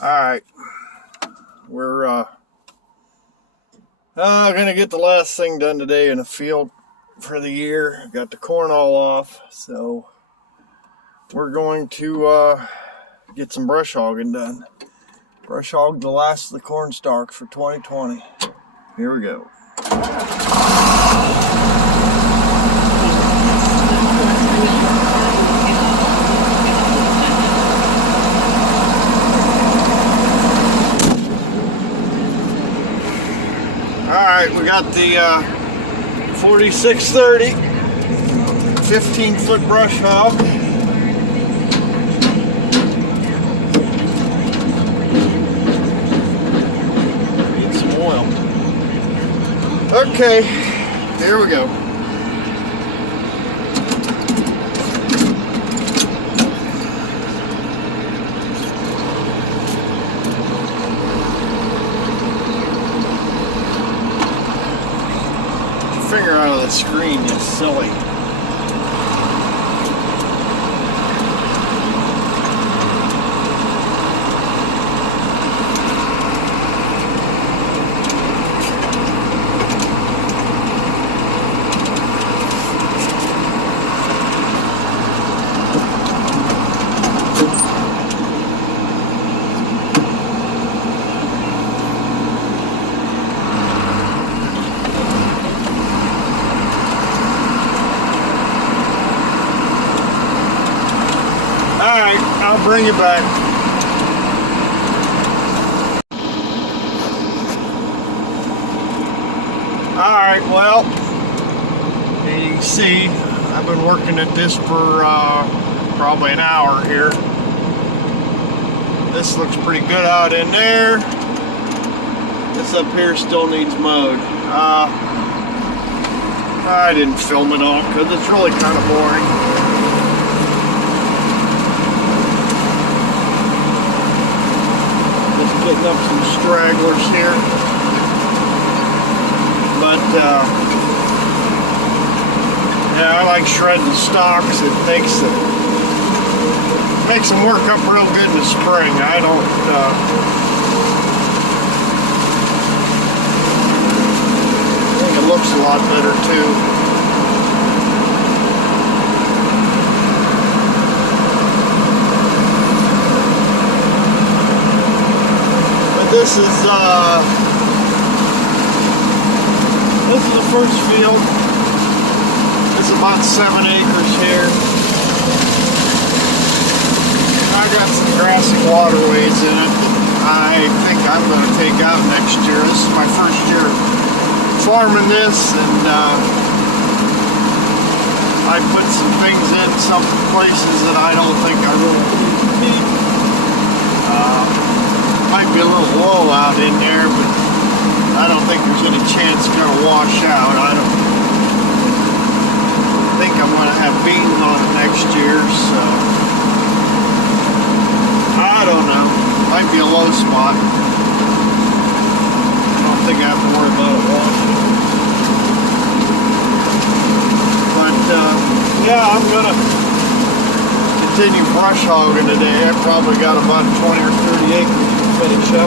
Alright, we're gonna get the last thing done today in the field for the year. Got the corn all off, so we're going to get some brush hogging done. Brush hog the last of the cornstalks for 2020. Here we go. Alright, we got the 4630 15-foot brush hog. Need some oil. Okay, here we go. Finger out of the screen, you silly. Alright, I'll bring you back. Alright, well, you can see I've been working at this for probably an hour here. This looks pretty good out in there. This up here still needs mowed. I didn't film it all because it's really kind of boring. Getting up some stragglers here, but yeah, I like shredding stalks. It makes them work up real good in the spring. I think it looks a lot better too. This is the first field. It's about 7 acres here. I got some grassy waterways in it. I think I'm going to take out next year. This is my first year farming this, and I put some things in some places that I don't think I really need. Might be a little low out in there, but I don't think there's any chance it's going to wash out. I don't think I'm going to have beans on it next year, so I don't know. Might be a low spot. I don't think I have to worry about it washing. But yeah, I'm going to continue brush hogging today. I've probably got about 20 or 30 acres to finish up.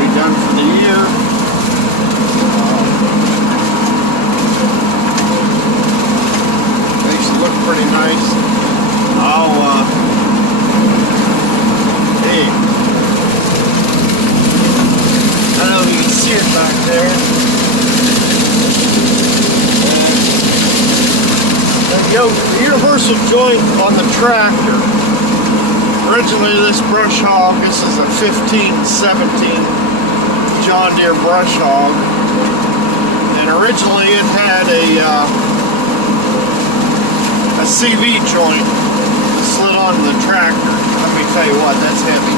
Be done for the year. Makes it look pretty nice. Hey, I don't know if you can see it back there. The universal joint on the tractor. Originally this brush hog, this is a 15-17 John Deere brush hog, and originally it had a CV joint that slid onto the tractor. Let me tell you what, that's heavy.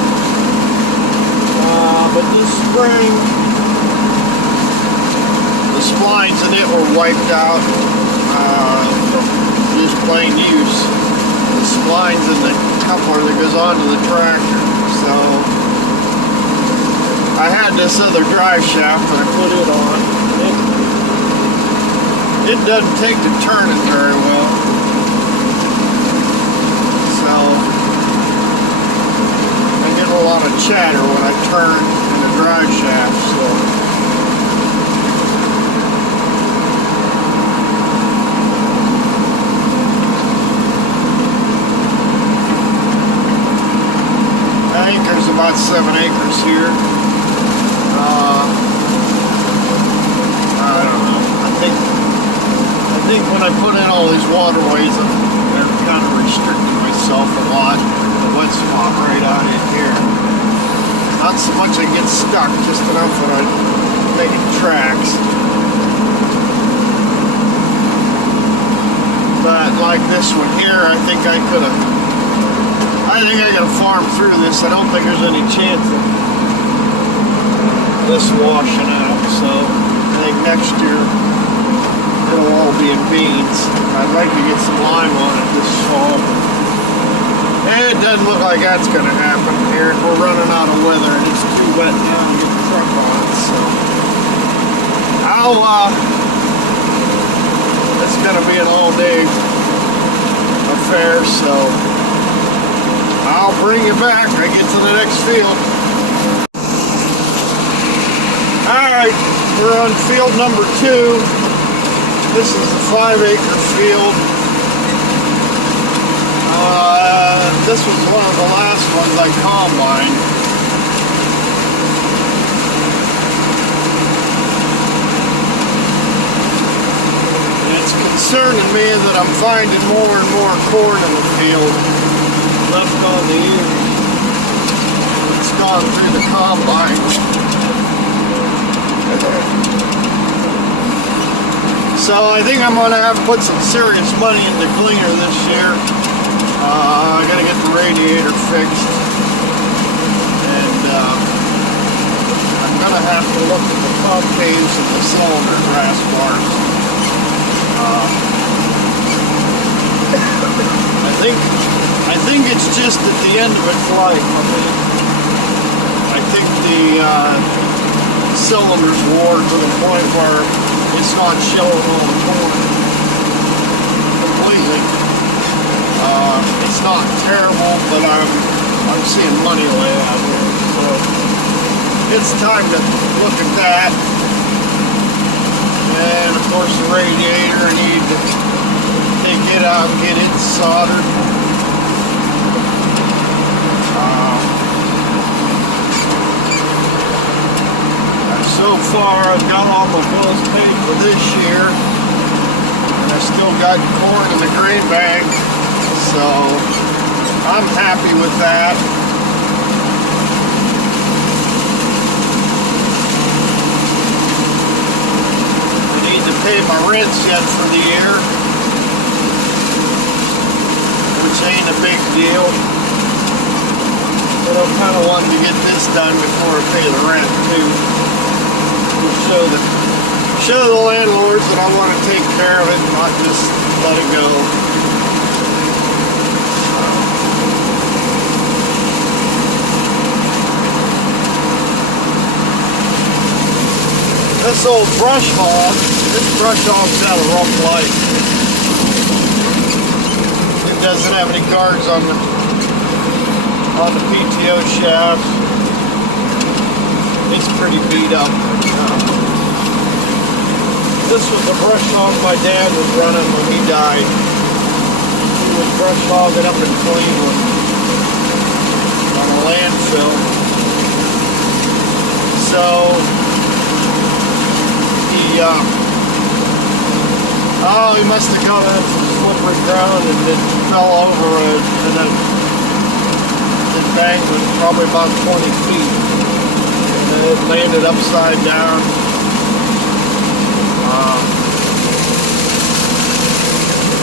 But this spring, the splines in it were wiped out. Just plain use. The splines in the coupler that goes onto the tractor. So I had this other drive shaft that I put it on. It doesn't take to turning very well. So I get a lot of chatter when I turn in the drive shaft, so. I think there's about 7 acres here. I don't know. I think when I put in all these waterways, I'm kind of restricting myself a lot. The wet spot right out in here. Not so much I get stuck, just enough when I'm making tracks. But like this one here, I think I could farm through this. I don't think there's any chance of this washing out. So I think next year it'll all be in beans. I'd like to get some lime on it this fall. And it doesn't look like that's going to happen here. We're running out of weather and it's too wet now to get the truck on it. So it's going to be an all-day affair. So I'll bring you back when I get to the next field. Alright, we're on field number 2. This is a 5-acre field. This was one of the last ones I combined. It's concerning me that I'm finding more and more corn in the field left on the ears. It's gone through the combine. So I think I'm going to have to put some serious money into cleaner this year. I got to get the radiator fixed. And I'm going to have to look at the concaves and the cylinder grass bars. I think it's just at the end of its life. I think the cylinders wore to the point where it's not showing all the corn completely. It's not terrible, but I'm seeing money lay out here, so it's time to look at that. And of course the radiator, I need to take it out and get it soldered. So far I've got all my bills paid for this year, and I still got corn in the grain bag, so I'm happy with that. I need to pay my rents yet for the year, which ain't a big deal, but I kind of wanted to get this done before I pay the rent too. Show the landlords that I want to take care of it, not just let it go. This old brush hog, this brush hog's had a rough life. It doesn't have any guards on the PTO shaft. It's pretty beat up. This was the brush hog my dad was running when he died. He was brush hogging up in Cleveland on a landfill. So he must have got on some slippery ground and it fell over and it banked was probably about 20 feet. And it landed upside down.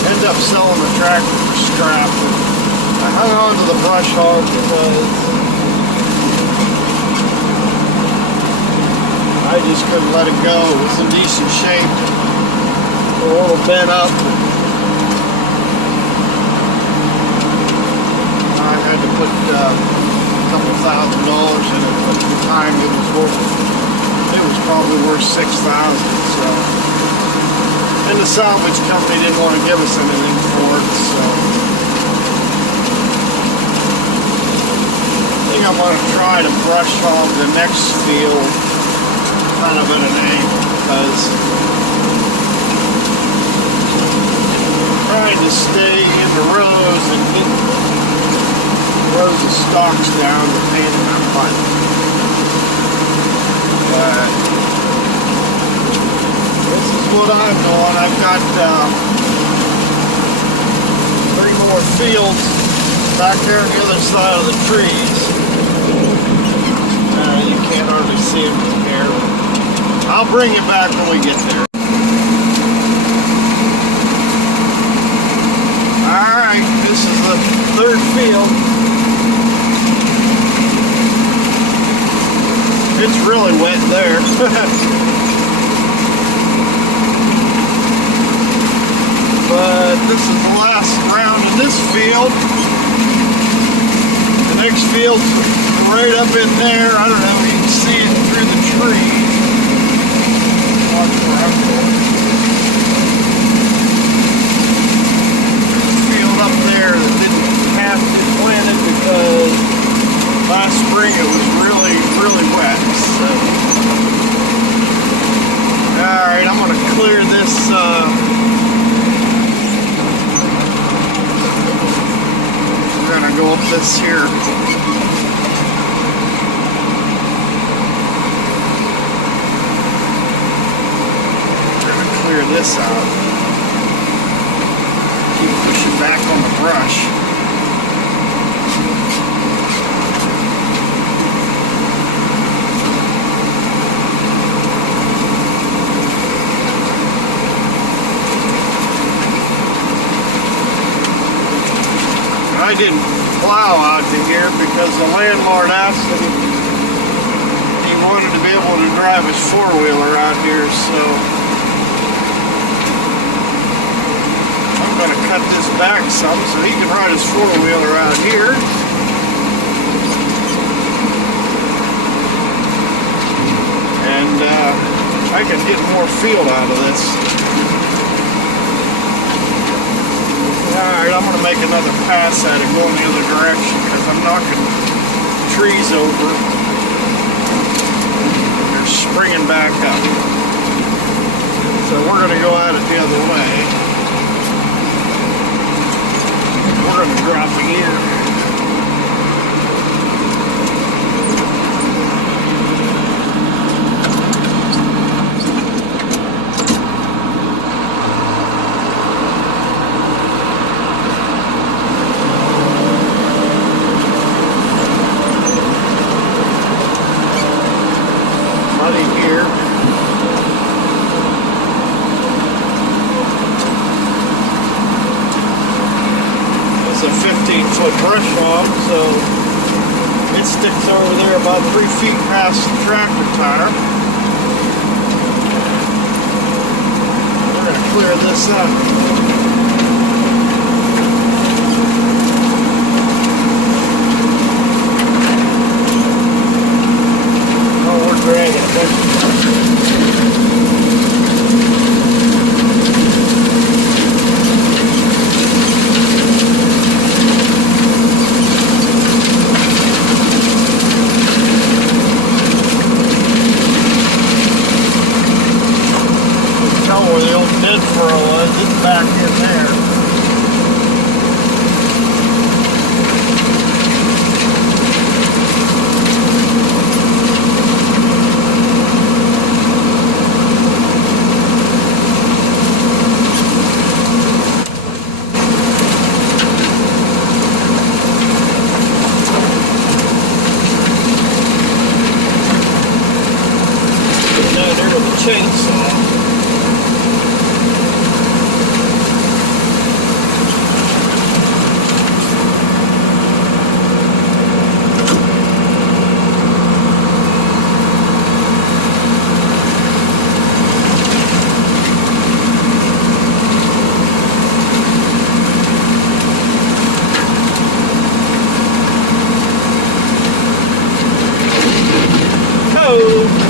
Ended up selling the tractor for scrap. I hung on to the brush hog because I just couldn't let it go. It was in decent shape, a little bent up. I had to put a couple $1,000 in it, but at the time it was probably worth $6,000. So. And the salvage company didn't want to give us anything for it, so I think I'm going to try to brush hog the next field kind of at an angle, because I'm trying to stay in the rows and get rows of stalks down to pain in my butt. But this is what I'm doing. I've got 3 more fields back there on the other side of the trees. You can't hardly see them from here. I'll bring you back when we get there. Alright, this is the 3rd field. It's really wet there. But this is the last round in this field. The next field's right up in there. I don't know if you can see it through the trees. Watch where I'm going. There's a field up there that didn't have to be planted because last spring it was really, really wet. So, alright, I'm going to clear this. We're going to go up this here. Clear this out. Keep pushing back on the brush. I didn't plow out to here because the landlord asked him he wanted to be able to drive his 4-wheeler out here, so I'm going to cut this back some so he can ride his 4-wheeler out here. And I can get more field out of this. Alright, I'm going to make another pass at it going the other direction because I'm knocking trees over. They're springing back up. So we're going to go at it the other way. We're going to drop a gear. It's a 15-foot brush hog, so it sticks over there about 3 feet past the tractor tire. We're going to clear this up. Where the old dead furrow was, it's back in there. Get down there with the chainsaw.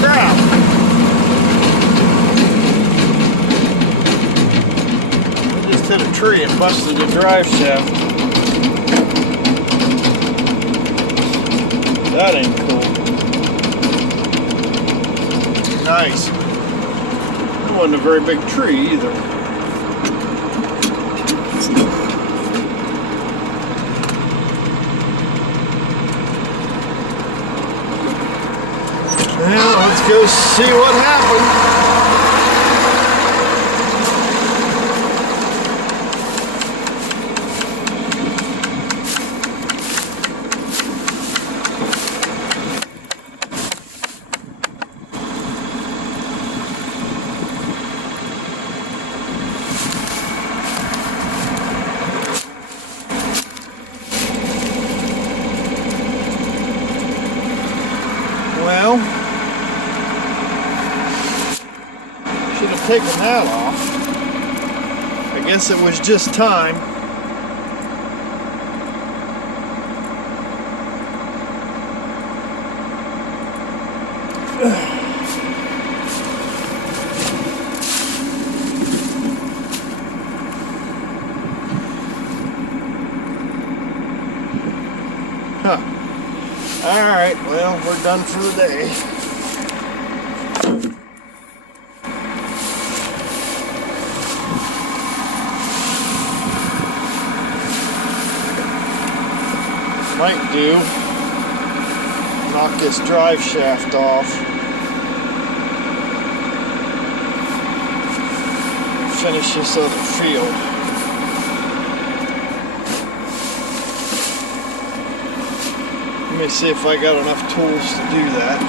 Crap. I just hit a tree and busted the drive shaft. That ain't cool. Nice. That wasn't a very big tree either. Well, let's go see what happened. Well, should have taken that off. I guess it was just time. Huh. Alright, well, we're done for the day. Might do. Knock this drive shaft off. Finish this other field. Let me see if I got enough tools to do that.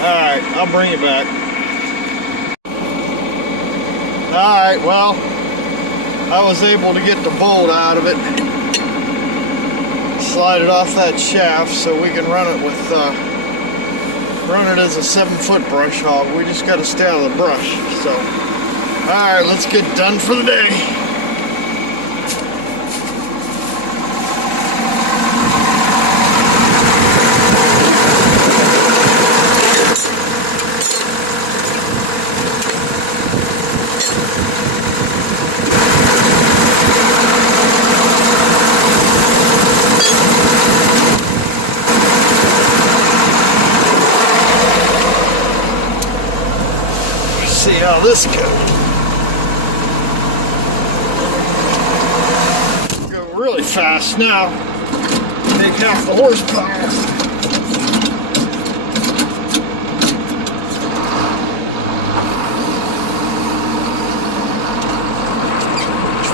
Alright, I'll bring it back. Alright, well, I was able to get the bolt out of it. Slide it off that shaft so we can run it with, run it as a 7-foot brush hog. We just got to stay out of the brush. So, alright, let's get done for the day. See how this goes. Go really fast now. Take half the horsepower.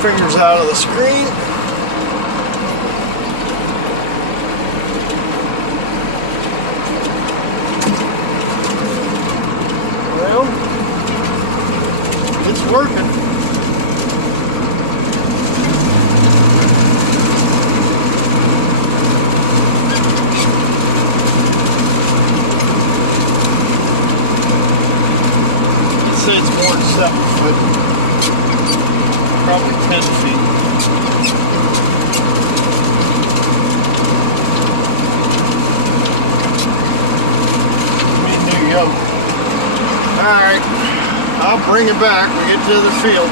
Fingers out of the screen. Well, it's working. I'd say it's more than 7 foot. Probably 10 feet. Me and New Yoke. Alright. I'll bring it back when we get to the field.